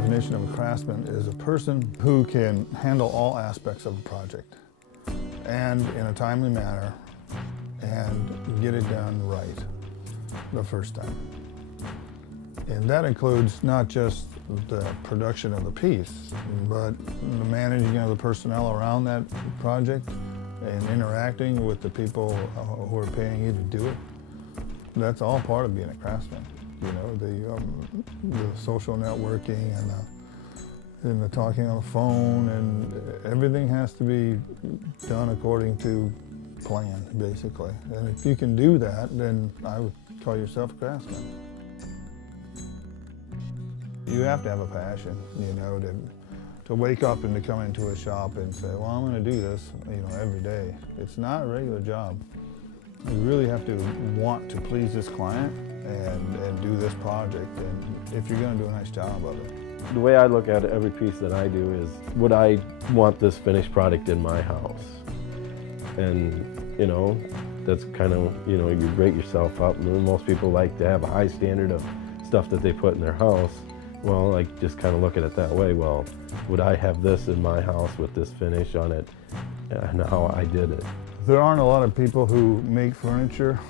definition of a craftsman is a person who can handle all aspects of a project and in a timely manner and get it done right the first time. And that includes not just the production of the piece, but the managing of the personnel around that project and interacting with the people who are paying you to do it. That's all part of being a craftsman. You know, the social networking and the talking on the phone, and everything has to be done according to plan, basically. And if you can do that, then I would call yourself a craftsman. You have to have a passion, you know, to wake up and to come into a shop and say, well, I'm going to do this, you know, every day. It's not a regular job. You really have to want to please this client and do this project, and if you're going to do a nice job of it. The way I look at every piece that I do is, would I want this finished product in my house? And, you know, that's kind of, you know, you rate yourself up. Most people like to have a high standard of stuff that they put in their house. Well, I just kind of look at it that way. Well, would I have this in my house with this finish on it, and how I did it? There aren't a lot of people who make furniture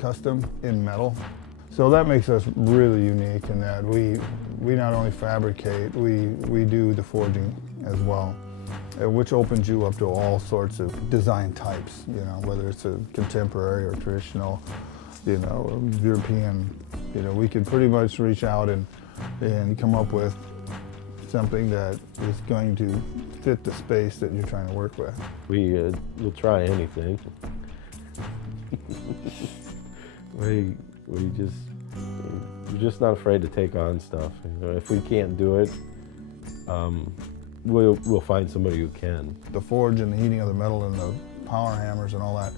custom in metal. So that makes us really unique in that we not only fabricate, we do the forging as well, which opens you up to all sorts of design types, you know, whether it's a contemporary or traditional, you know, European. You know, we can pretty much reach out and come up with something that is going to fit the space that you're trying to work with. We'll try anything. We're just not afraid to take on stuff. You know, if we can't do it, we'll find somebody who can. The forge and the heating of the metal and the power hammers and all that,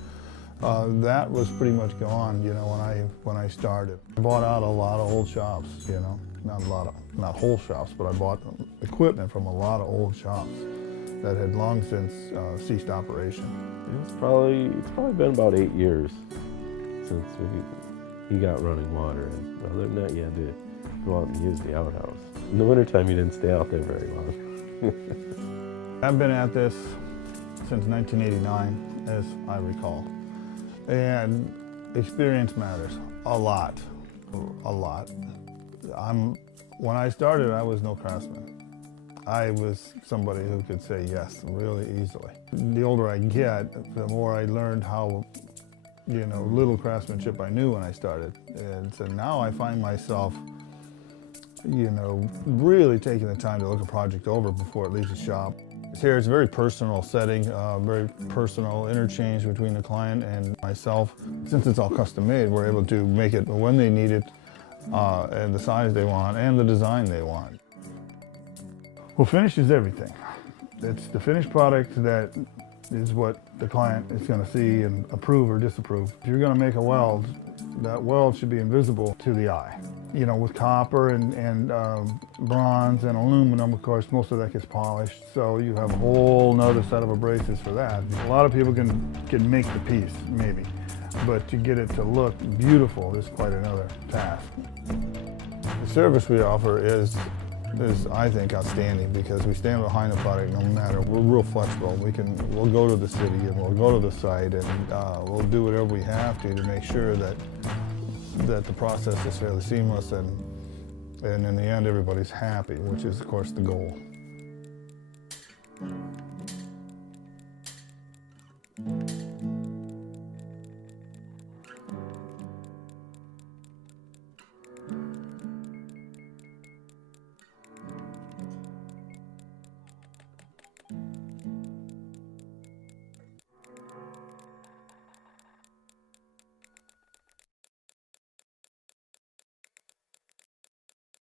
that was pretty much gone, you know, when I started. I bought out a lot of old shops, you know, not whole shops, but I bought equipment from a lot of old shops that had long since ceased operation. It's probably been about 8 years since he got running water, and other than that, you had to go out and use the outhouse. In the wintertime, you didn't stay out there very long. I've been at this since 1989, as I recall. And experience matters a lot, a lot. When I started, I was no craftsman. I was somebody who could say yes really easily. The older I get, the more I learned how, you know, little craftsmanship I knew when I started. And so now I find myself, you know, really taking the time to look a project over before it leaves the shop. Here it's a very personal setting, very personal interchange between the client and myself. Since it's all custom made, we're able to make it when they need it, and the size they want, and the design they want. Well, finish is everything. It's the finished product that is what the client is going to see and approve or disapprove. If you're going to make a weld, that weld should be invisible to the eye. You know, with copper and bronze and aluminum, of course, most of that gets polished, so you have a whole nother set of abrasives for that. A lot of people can make the piece, maybe, but to get it to look beautiful is quite another task. The service we offer is I think outstanding, because we stand behind the product no matter. We're real flexible. We'll go to the city and we'll go to the site and we'll do whatever we have to make sure that the process is fairly seamless and in the end everybody's happy, which is of course the goal.